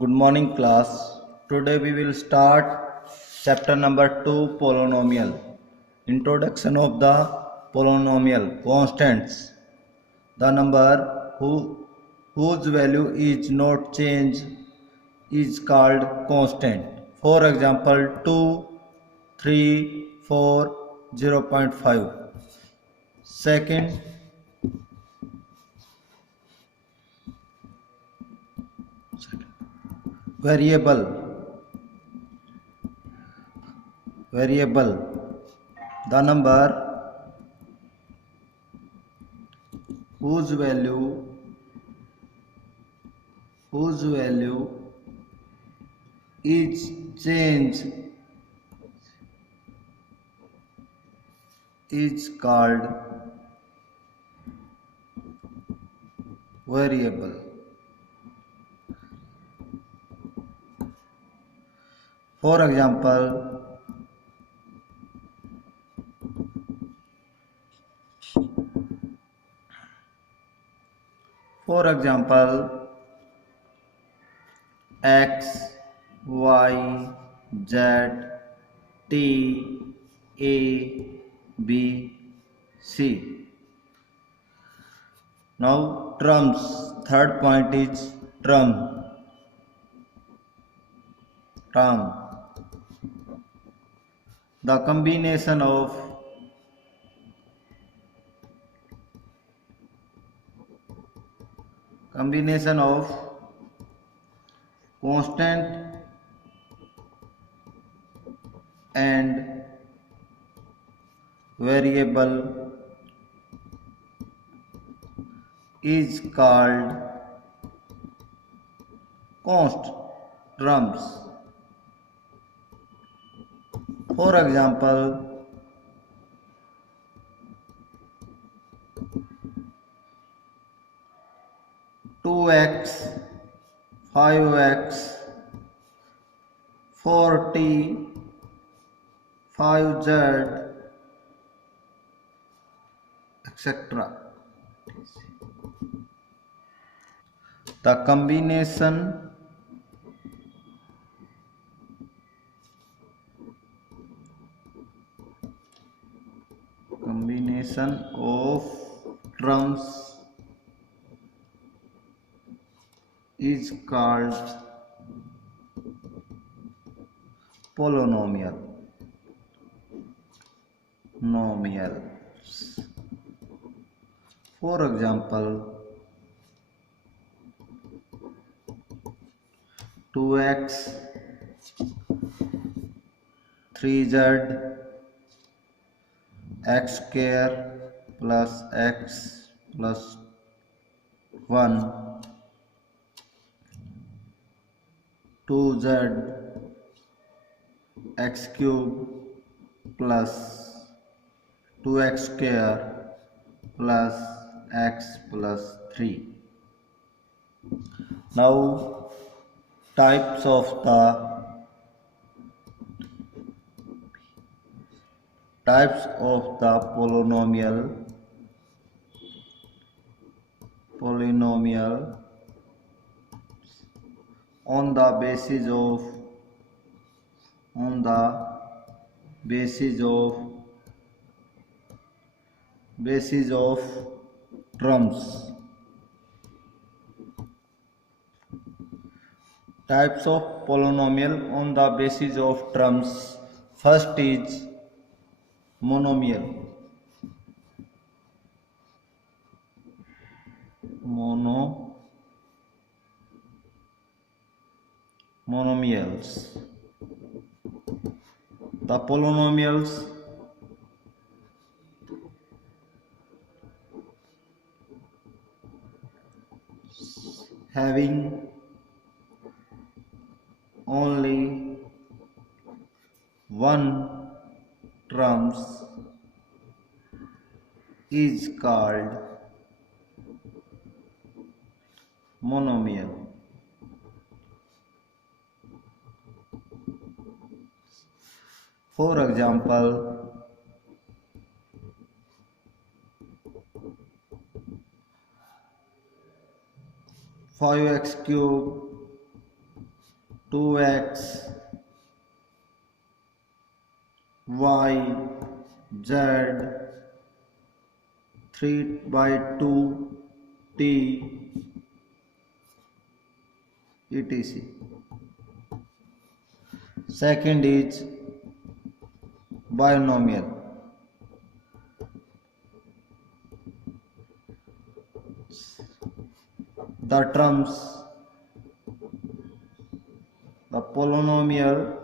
Good morning, class. Today we will start chapter number 2, polynomial. Introduction of the polynomial constants. The number whose value is not changed is called constant. For example, 2, 3, 4, 0.5. Second, variable. Variable. The number whose value is changed is called variable. For example, for example, x, y, z, t, a, b, c. Now terms. Third point is term. The combination of constant and variable is called const terms. For example, 2x, 5x, 40, 5z, etc. The combination of terms is called polynomial. For example, 2x, 3z, x square plus x plus 1, 2z, x cube plus 2x square plus x plus 3. Now types of the polynomial on the basis of terms. Types of polynomial on the basis of terms. First is monomial. Monomials. The polynomials having only one terms is called monomial. For example, 5x cube 2x, y, z, 3 by 2, t, etc. Second is binomial. The terms, the polynomial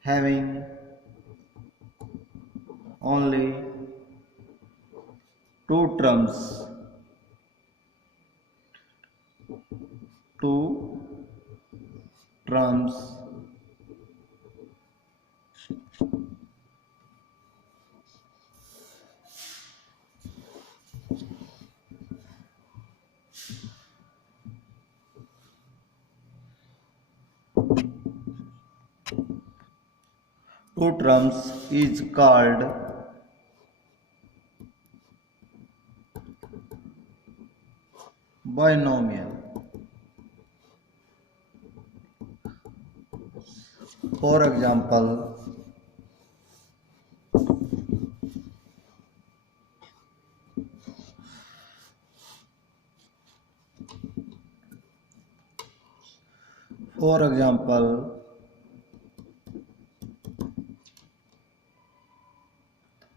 having only two terms, two terms is called binomial. For example,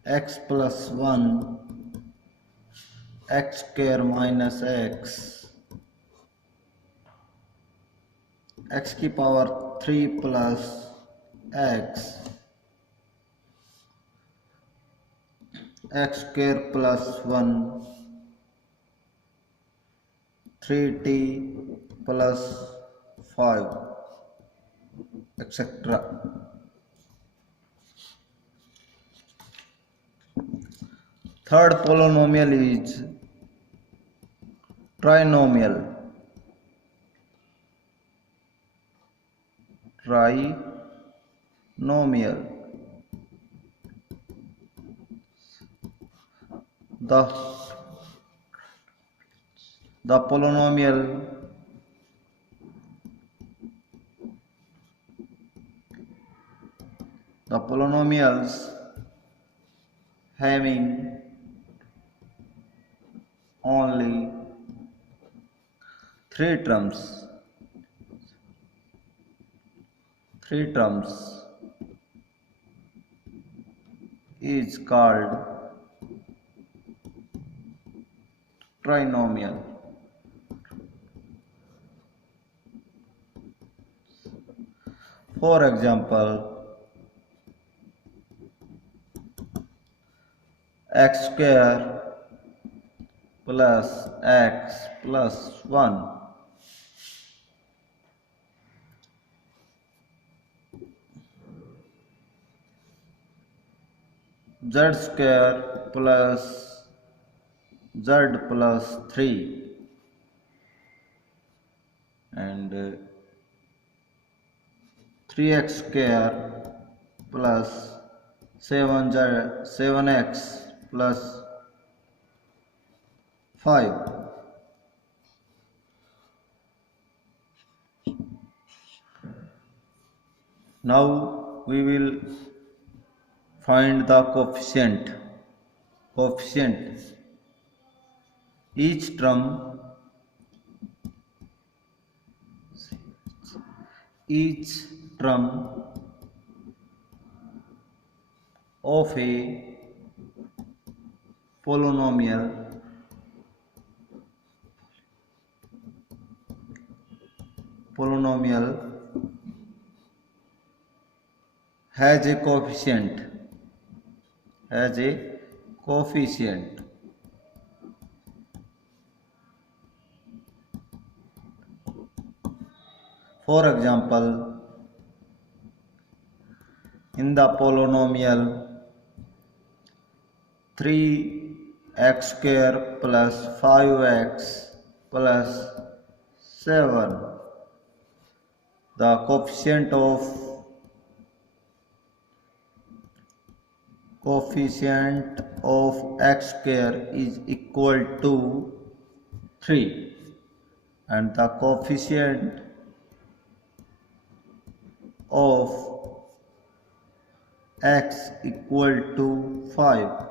x plus 1, x square minus x की power 3 plus x square plus 1, 3t plus 5, etc. Third polynomial is trinomial. The polynomials having only three terms is called trinomial. For example, x square plus x plus 1, z square plus z plus 3, and 3x square plus 7x plus 5. Now we will find the coefficient. Each term of a polynomial has a coefficient. For example, in the polynomial 3x square plus 5x plus 7, the coefficient of x square is equal to 3. and the coefficient of x equal to 5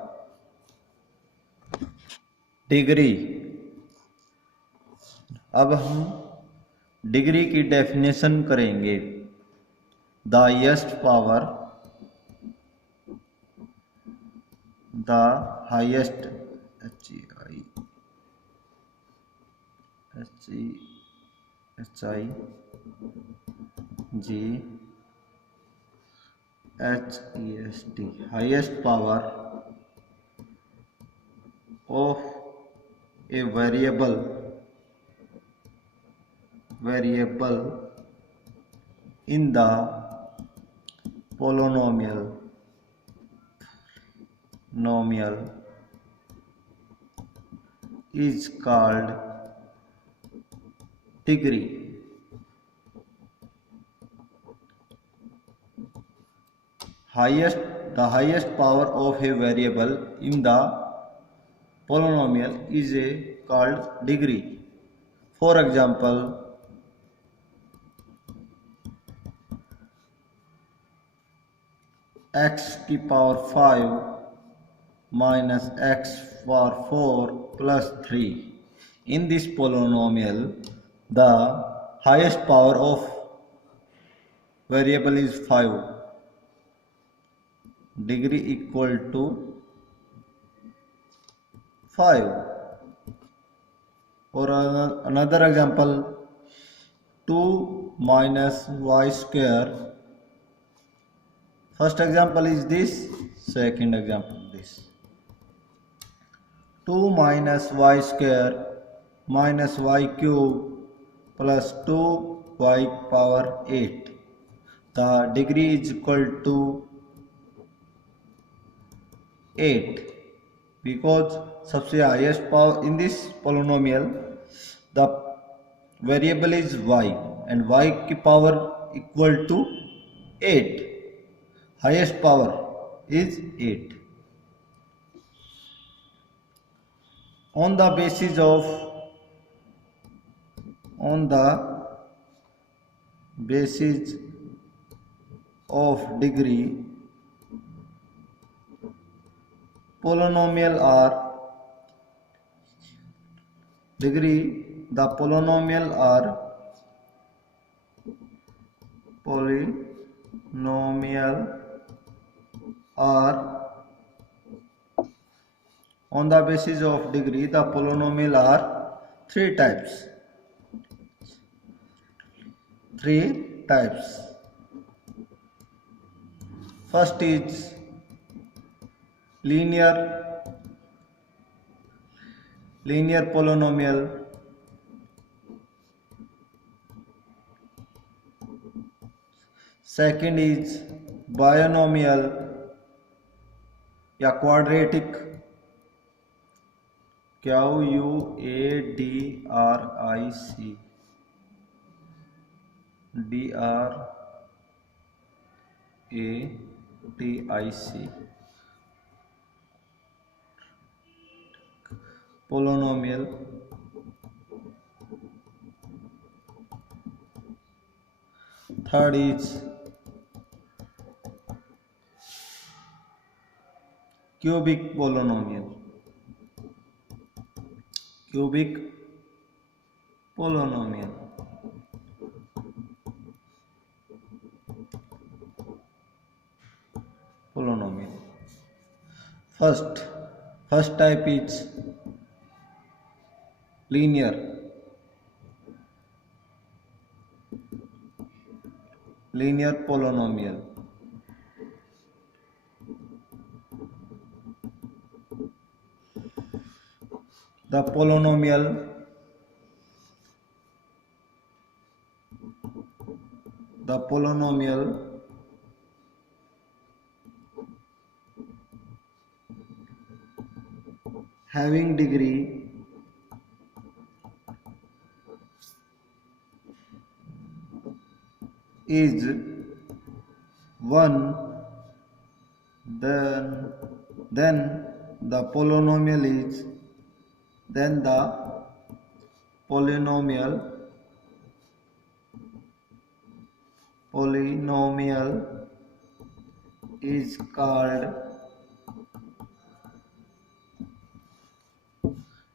डिग्री। अब हम डिग्री की डेफिनेशन करेंगे। The highest power, the highest highest power of a variable in the polynomial is called degree. The highest power of a variable in the polynomial is called degree. For example, x की power 5 minus x power 4 plus 3. In this polynomial, the highest power of variable is 5. Degree equal to 5. Or another example, 2 minus y square. First example is this, second example this. 2 minus y square minus y cube plus 2y power 8. The degree is equal to 8 because सबसे highest power in this polynomial the variable is y and y की power equal to 8. Highest power is 8. On the basis of degree, polynomial are on the basis of degree, the polynomial are three types. First is linear polynomial. Second is binomial या quadratic, QUADRATIC polynomial. Third is cubic polynomial. First type is linear polynomial. The polynomial having degree is 1, then the polynomial is polynomial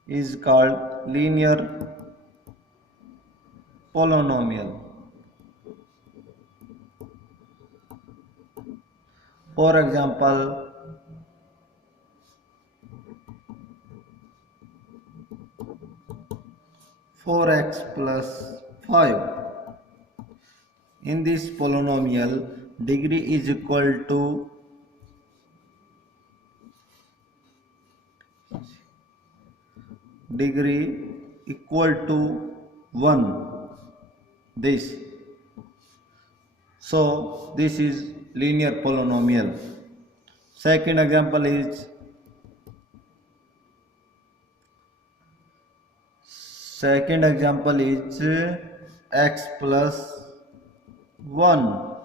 is called linear polynomial. For example, 4x plus 5. In this polynomial, degree is equal to 1. This. So this is linear polynomial. Second example is x plus 1.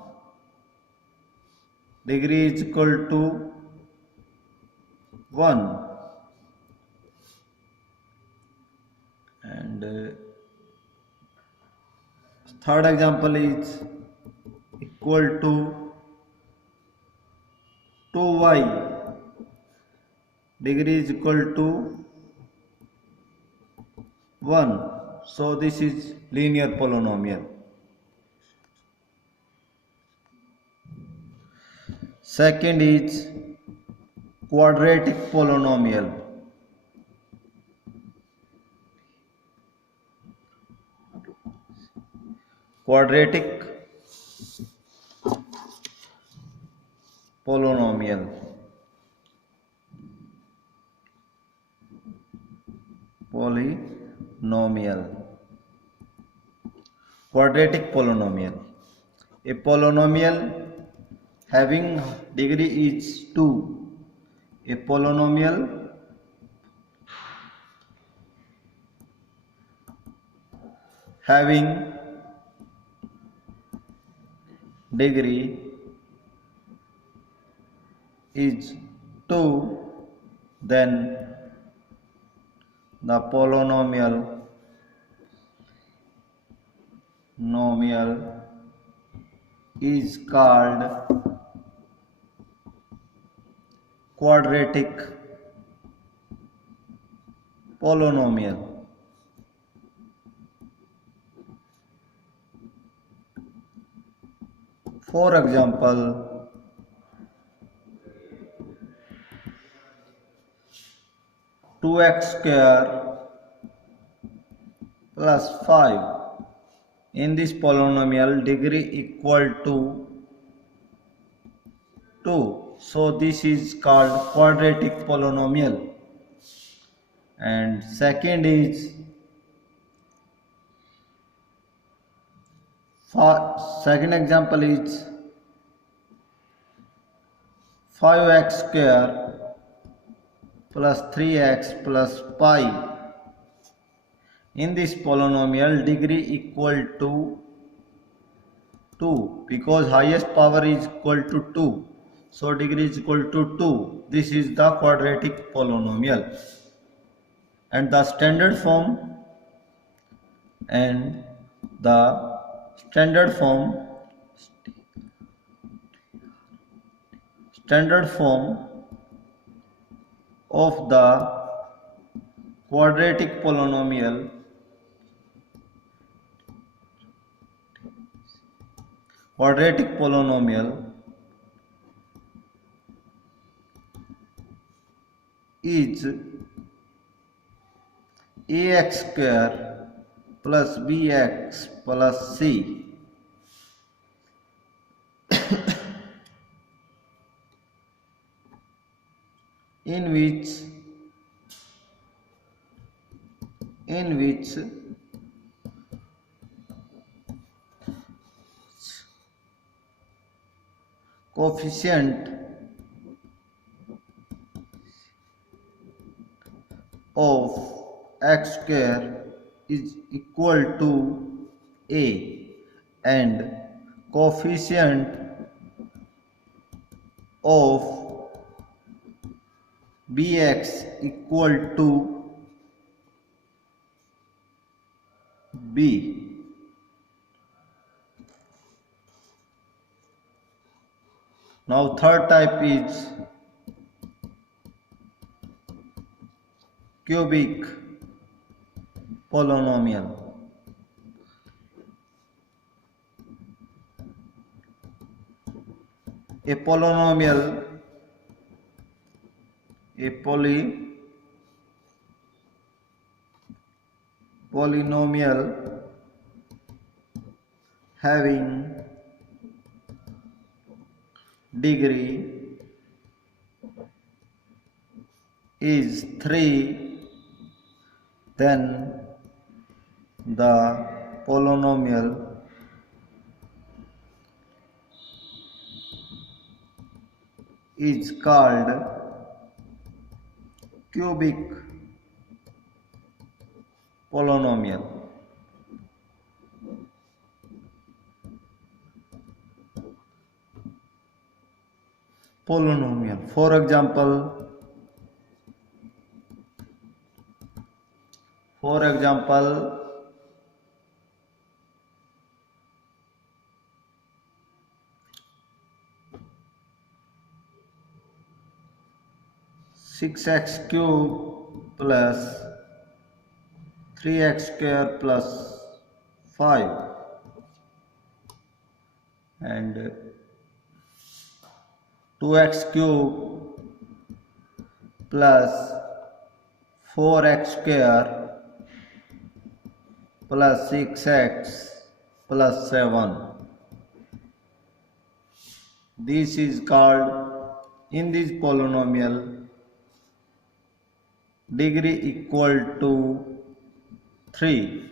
Degree is equal to 1. And third example is equal to 2y. Degree is equal to 1. So this is linear polynomial. Second is quadratic polynomial. Quadratic polynomial. Quadratic polynomial. A polynomial having degree is 2. A polynomial having degree is 2, then the polynomial is called quadratic polynomial. For example, 2x square plus 5. In this polynomial, degree equal to 2. So this is called quadratic polynomial. And second is second example is 5x square plus 3x plus pi. In this polynomial, degree equal to 2 because highest power is equal to 2. So degree is equal to 2. This is the quadratic polynomial. And the standard form of the quadratic polynomial is ax square plus bx plus c, in which coefficient of x square is equal to a and coefficient of bx equal to B. Now third type is cubic polynomial. A polynomial, a polynomial having degree is 3, then the polynomial is called cubic polynomial. For example, 6x cube plus 3x square plus 5 and 2x cube plus 4x square plus 6x plus 7. This is called, in this polynomial, degree equal to 3.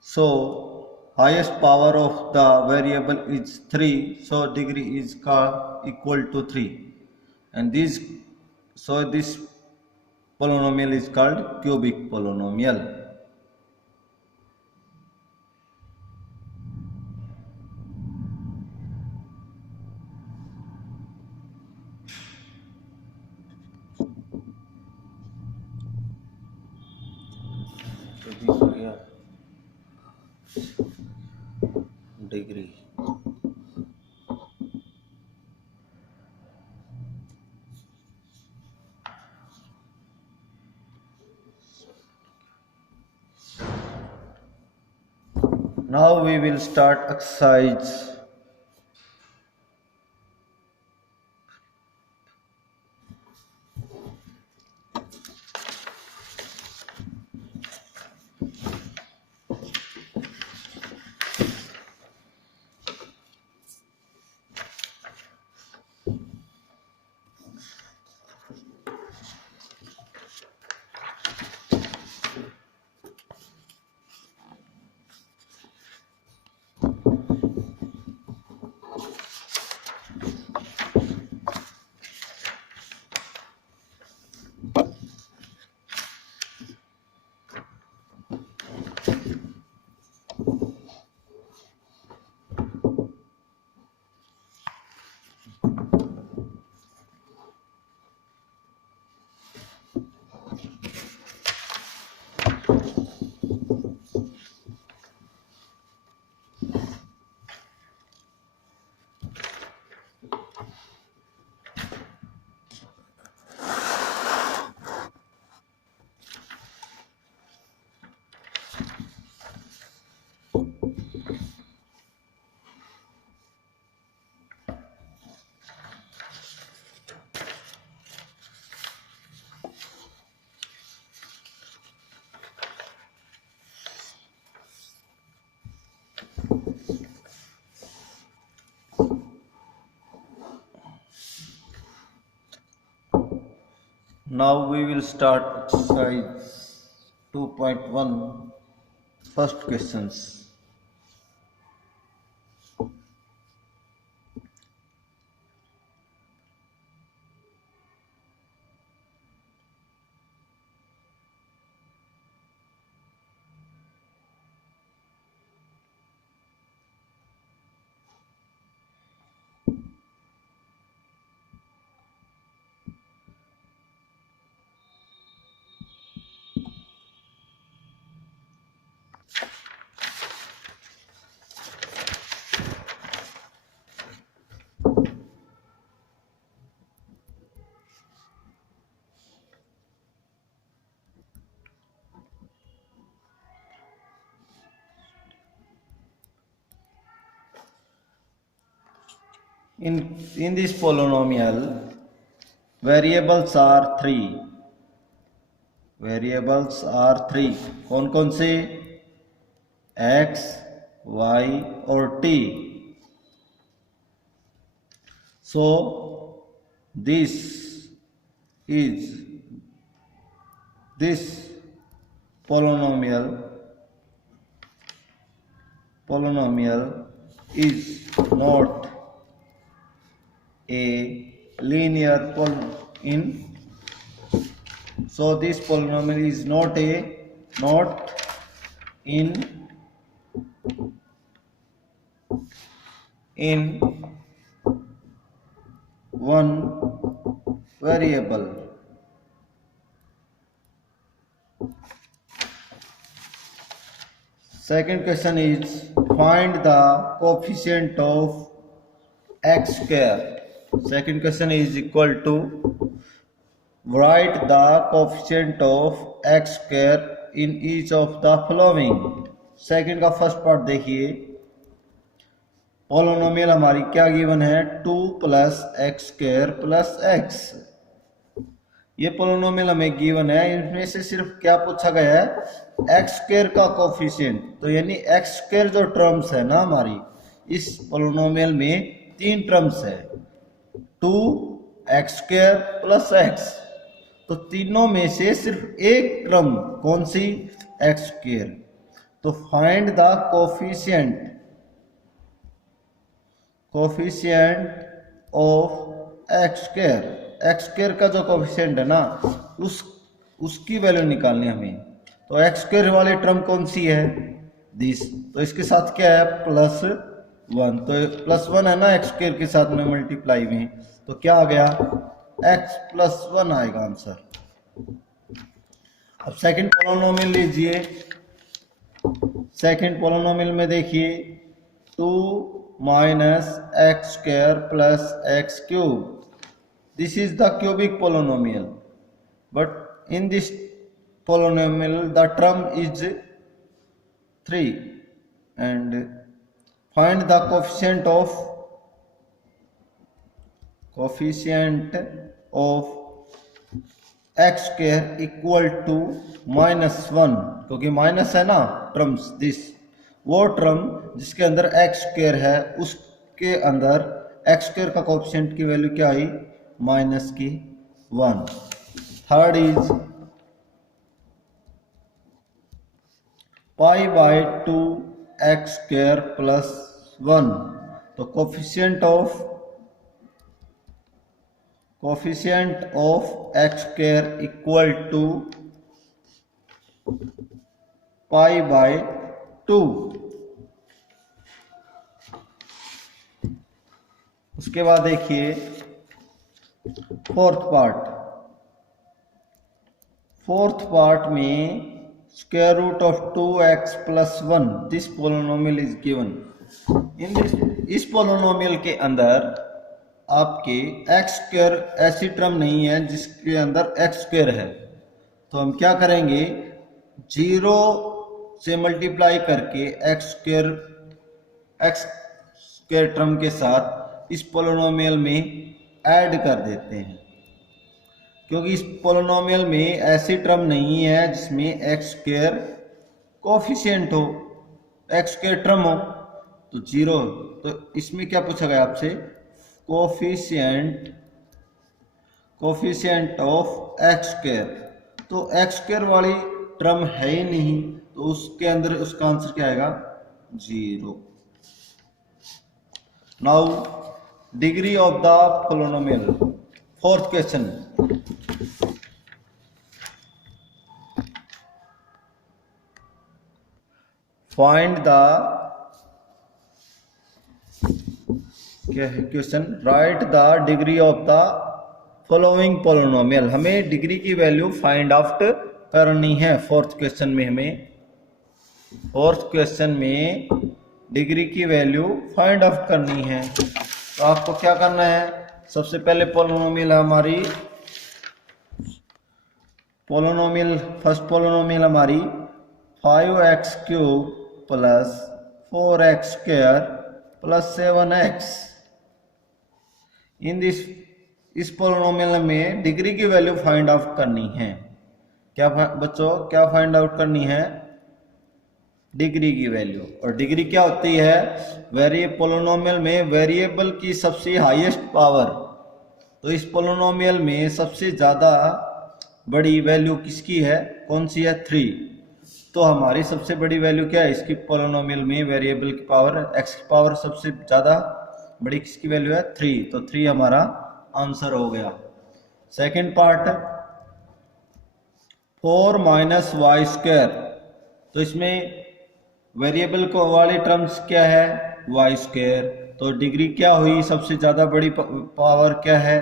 So highest power of the variable is 3, so degree is called equal to 3, and this polynomial is called cubic polynomial. Degree. Now we will start exercise. Now we will start exercise 2.1, first questions. in this polynomial variables are three. Variables are three. कौन कौन से? x, y और t. So this polynomial is not a linear so this polynomial is not in one variable. Second question is find the coefficient of x square. Second question is equal to write the coefficient of x square in each of the following. Second का first part देखिए, पोलोनोमियल हमारी क्या गिवन है? 2 plus x square plus x. ये पोलोनोमियल हमें गिवन है, इसमें से सिर्फ क्या पूछा गया है? एक्स स्क्वायर का कोफिशिएंट. तो यानी एक्स स्क्वायर जो टर्म्स है ना हमारी इस पोलोनोमियल में 3 टर्म्स है, 2 एक्स स्क्वायर प्लस एक्स. तो तीनों में से सिर्फ एक टर्म कौन सी? X square. तो find the coefficient of x square. X square का जो कोफिशिएंट है ना उसकी वैल्यू निकालनी हमें. तो एक्स स्क्वायर वाली टर्म कौन सी है? दिस. तो इसके साथ क्या है? +1. तो +1 है ना एक्स स्क्वायर के साथ में मल्टीप्लाई में, तो क्या आ गया? x+1 आएगा आंसर. अब सेकंड पोलोनोमियल लीजिए. सेकंड पोलोनोमियल में देखिए 2 minus x square plus x cube. This is the cubic polynomial, but in this polynomial the term is 3 and find the coefficient of x square equal to -1. क्योंकि माइनस है ना terms, this वो टर्म जिसके अंदर x square है उसके अंदर x square का कोएफिशिएंट की वैल्यू क्या आई? -1. Third is π/2 x square plus 1. तो coefficient of x square equal to π/2. उसके बाद देखिए फोर्थ पार्ट में square root of 2x plus 1. This polynomial is given. इस पोलोनोमियल के अंदर आपके x स्क्वायर ऐसी टर्म नहीं है जिसके अंदर x स्क्वायर है. तो हम क्या करेंगे? 0 से मल्टीप्लाई करके x स्क्वायर टर्म के साथ इस पोलोनोमियल में ऐड कर देते हैं, क्योंकि इस पोलोनोमियल में ऐसी टर्म नहीं है जिसमें एक्स स्क्वायर कोफिशिएंट हो, एक्स स्क्वायर टर्म हो. तो 0. तो इसमें क्या पूछा गया आपसे? Coefficient of x square. तो एक्स स्क्वायर वाली टर्म है ही नहीं, तो उसके अंदर उसका आंसर क्या आएगा? 0. Now degree of the polynomial. Fourth question. Find the question. Right the degree of the following polynomial. हमें डिग्री की वैल्यू फाइंड आउट करनी है. फोर्थ क्वेश्चन में डिग्री की वैल्यू फाइंड आउट करनी है. तो आपको क्या करना है? सबसे पहले पोलोनोमियल हमारी फर्स्ट पोलोनोमियल हमारी 5x³ plus 4x² plus 7x. In this इस पोलिनोमियल में डिग्री की वैल्यू फाइंड आउट करनी है। क्या बच्चों क्या फाइंड आउट करनी है? डिग्री की वैल्यू। और डिग्री क्या होती है? पोलिनोमियल में वेरिएबल की सबसे हाईएस्ट पावर। तो इस पोलिनोमियल में सबसे ज्यादा बड़ी वैल्यू किसकी है? कौन सी है? 3। तो हमारी सबसे बड़ी वैल्यू क्या है इसकी? पोलिनोमियल में वेरिएबल की पावर x की पावर सबसे ज्यादा बड़ी किसकी वैल्यू है? 3। तो 3 हमारा आंसर हो गया। Second part 4 minus y square. तो इसमें वेरिएबल को वाली टर्म्स क्या है? Y square. तो डिग्री क्या हुई? सबसे ज्यादा बड़ी पावर क्या है?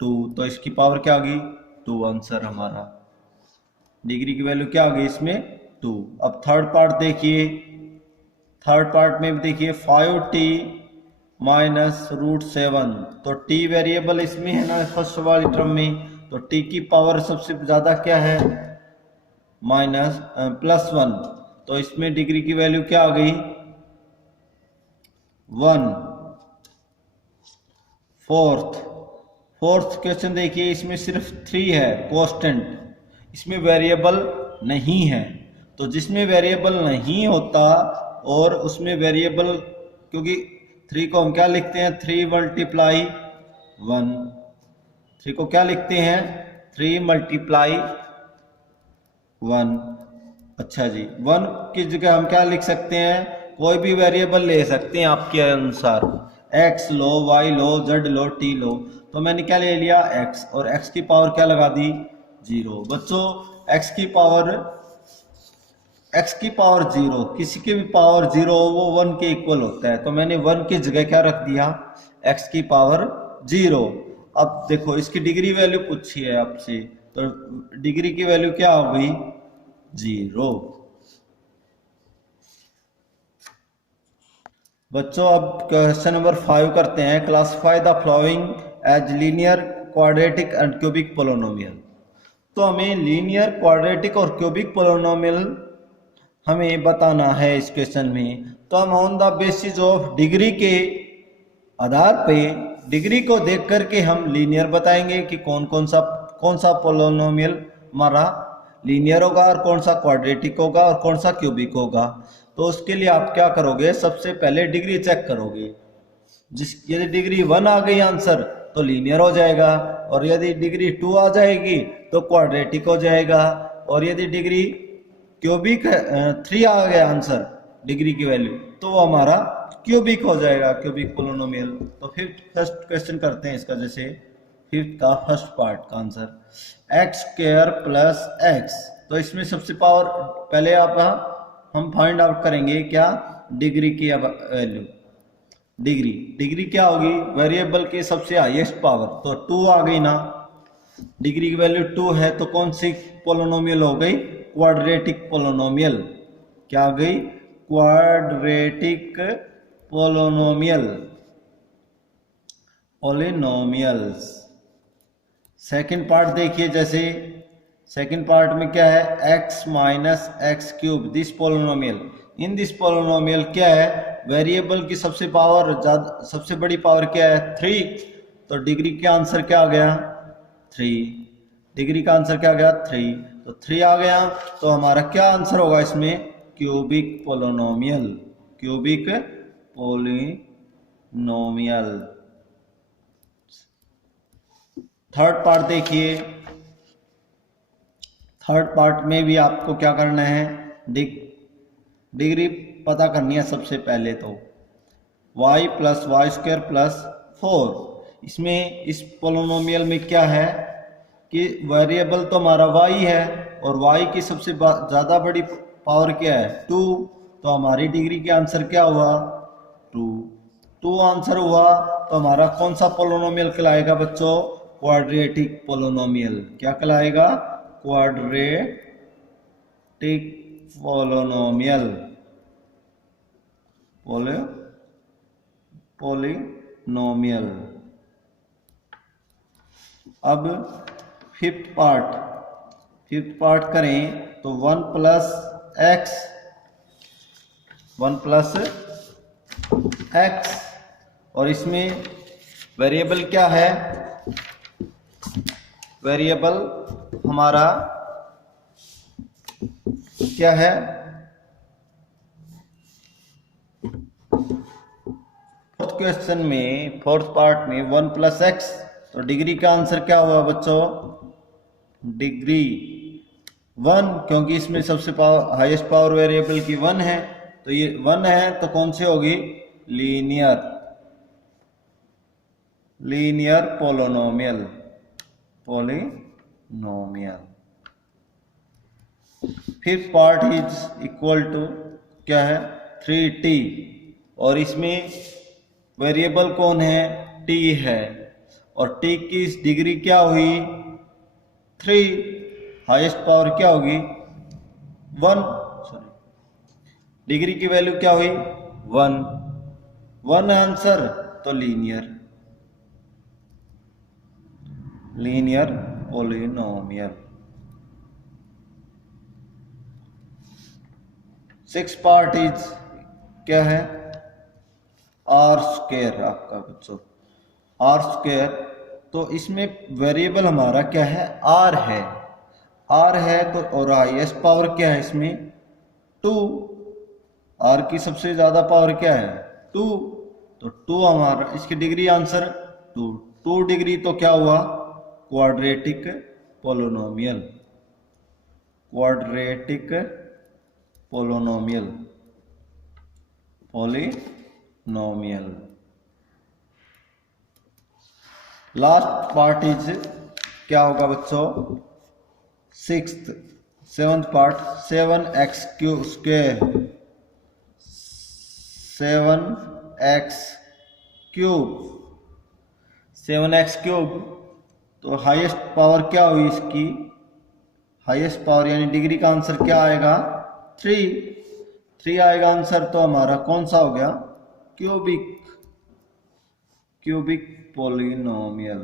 2। तो इसकी पावर क्या आ गई? 2 आंसर हमारा। डिग्री की वैल्यू क्या आ गई इसमें? 2। अब थर्ड पार्ट देखिए। थर्ड पार्ट में भी देखिए 5t माइनस रूट 7। तो t वेरिएबल इसमें है ना फर्स्ट वाली टर्म में। तो t की पावर सबसे ज्यादा क्या है? +1। तो इसमें डिग्री की वैल्यू क्या आ गई? 1। फोर्थ क्वेश्चन देखिए, इसमें सिर्फ 3 है कांस्टेंट, इसमें वेरिएबल नहीं है। तो जिसमें वेरिएबल नहीं होता और उसमें वेरिएबल, क्योंकि 3 को हम क्या लिखते हैं? 3 मल्टीप्लाई 1। 3 को क्या लिखते हैं? 3 मल्टीप्लाई 1। अच्छा जी, 1 की जगह हम क्या लिख सकते हैं? कोई भी वेरिएबल ले सकते हैं आपके अनुसार। x लो, y लो, z लो, t लो। तो मैंने क्या ले लिया? x, और x की पावर क्या लगा दी? 0। बच्चों x की पावर 0, किसी की भी पावर 0 वो 1 के इक्वल होता है। तो मैंने 1 की जगह क्या रख दिया? x की पावर 0। अब देखो इसकी डिग्री वैल्यू पूछी है आपसे, तो डिग्री की वैल्यू क्या हो गई? 0। बच्चों अब क्वेश्चन नंबर 5 करते हैं। Classify the following as linear, quadratic and cubic polynomial. तो हमें लीनियर, क्वाड्रेटिक और क्यूबिक पोलिनोमियल हमें बताना है इस क्वेश्चन में। तो हम on the basis of degree के आधार पे, डिग्री को देख करके हम लीनियर बताएंगे कि कौन सा पोलिनोमियल हमारा लीनियर होगा और कौन सा क्वाड्रेटिक होगा और कौन सा क्यूबिक होगा। तो उसके लिए आप क्या करोगे? सबसे पहले डिग्री चेक करोगे। यदि डिग्री 1 आ गई आंसर तो लीनियर हो जाएगा, और यदि डिग्री 2 आ जाएगी तो क्वाड्रेटिक हो जाएगा, और यदि डिग्री क्यूबिक 3 आ गया आंसर डिग्री की वैल्यू तो वो हमारा क्यूबिक हो जाएगा, क्यूबिक पोलिनोमियल। तो फर्स्ट क्वेश्चन करते हैं इसका। जैसे फिफ्थ का फर्स्ट पार्ट का आंसर x² प्लस x। तो इसमें सबसे पावर पहले हम फाइंड आउट करेंगे क्या? डिग्री की वैल्यू। डिग्री क्या होगी? वेरिएबल की सबसे हाईएस्ट पावर। तो 2 आ गई ना, डिग्री की वैल्यू 2 है तो कौन सी पोलिनोमियल हो गई? Quadratic polynomial. क्या आ गई? Quadratic polynomials. सेकंड पार्ट देखिए। जैसे सेकंड पार्ट में क्या है? x minus x cube this polynomial. In this polynomial क्या है? वेरिएबल की सबसे बड़ी पावर क्या है? 3। तो डिग्री का आंसर क्या आ गया? 3। डिग्री का आंसर क्या आ गया? 3। तो 3 आ गया तो हमारा क्या आंसर होगा इसमें? Cubic polynomial. Cubic polynomial. Third part देखिए। थर्ड पार्ट में भी आपको क्या करना है? डिग्री पता करनी है सबसे पहले। तो y plus y square plus 4। इसमें इस पोलिनोमियल में क्या है कि वेरिएबल तो हमारा y है और y की सबसे ज़्यादा बड़ी पावर क्या है? 2। तो हमारी डिग्री के आंसर क्या हुआ? 2 आंसर हुआ। तो हमारा कौन सा पोलिनोमियल कहलाएगा बच्चों? Quadratic polynomial. क्या कहलाएगा? Quadratic polynomial. पोलिनोमियल। अब फिफ्थ पार्ट करें तो 1 प्लस एक्स, और इसमें वेरिएबल क्या है, वेरिएबल हमारा क्या है, फोर्थ क्वेश्चन में, फोर्थ पार्ट में 1 + x, तो डिग्री का आंसर क्या हुआ बच्चों, डिग्री 1, क्योंकि इसमें सबसे हाईएस्ट पावर वेरिएबल की 1 है, तो ये 1 है तो कौन सी होगी, linear polynomial, fifth part is equal to क्या है, 3t, और इसमें वेरिएबल कौन है, t है, और t की डिग्री क्या हुई, 3, हाईएस्ट पावर क्या होगी, 1, डिग्री की वैल्यू क्या हुई, 1 आंसर, तो लीनियर पोलिनोमियल। 6 पार्ट इज क्या है, r², आपका बच्चों r², तो इसमें वेरिएबल हमारा क्या है, r है तो, और हाईएस्ट पावर क्या है इसमें, 2, r की सबसे ज्यादा पावर क्या है, 2, तो 2 हमारा, इसकी डिग्री आंसर 2 डिग्री, तो क्या हुआ, quadratic polynomial, last part is क्या होगा बच्चों, 7th पार्ट, 7x³ 7x³, तो हाईएस्ट पावर क्या हुई इसकी, हाईएस्ट पावर यानी डिग्री का आंसर क्या आएगा, 3 आएगा आंसर, तो हमारा कौन सा हो गया, क्यूबिक पोलिनोमियल।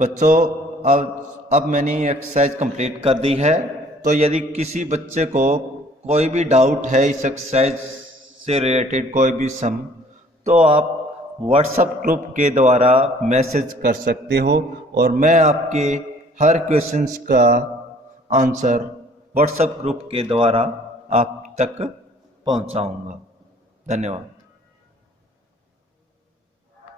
बच्चों अब मैंने एक्सरसाइज कंप्लीट कर दी है, तो यदि किसी बच्चे को कोई भी डाउट है इस एक्सरसाइज से रिलेटेड, कोई भी सम, तो आप व्हाट्सएप ग्रुप के द्वारा मैसेज कर सकते हो, और मैं आपके हर क्वेश्चंस का आंसर व्हाट्सएप ग्रुप के द्वारा आप तक पहुंचाऊंगा। धन्यवाद।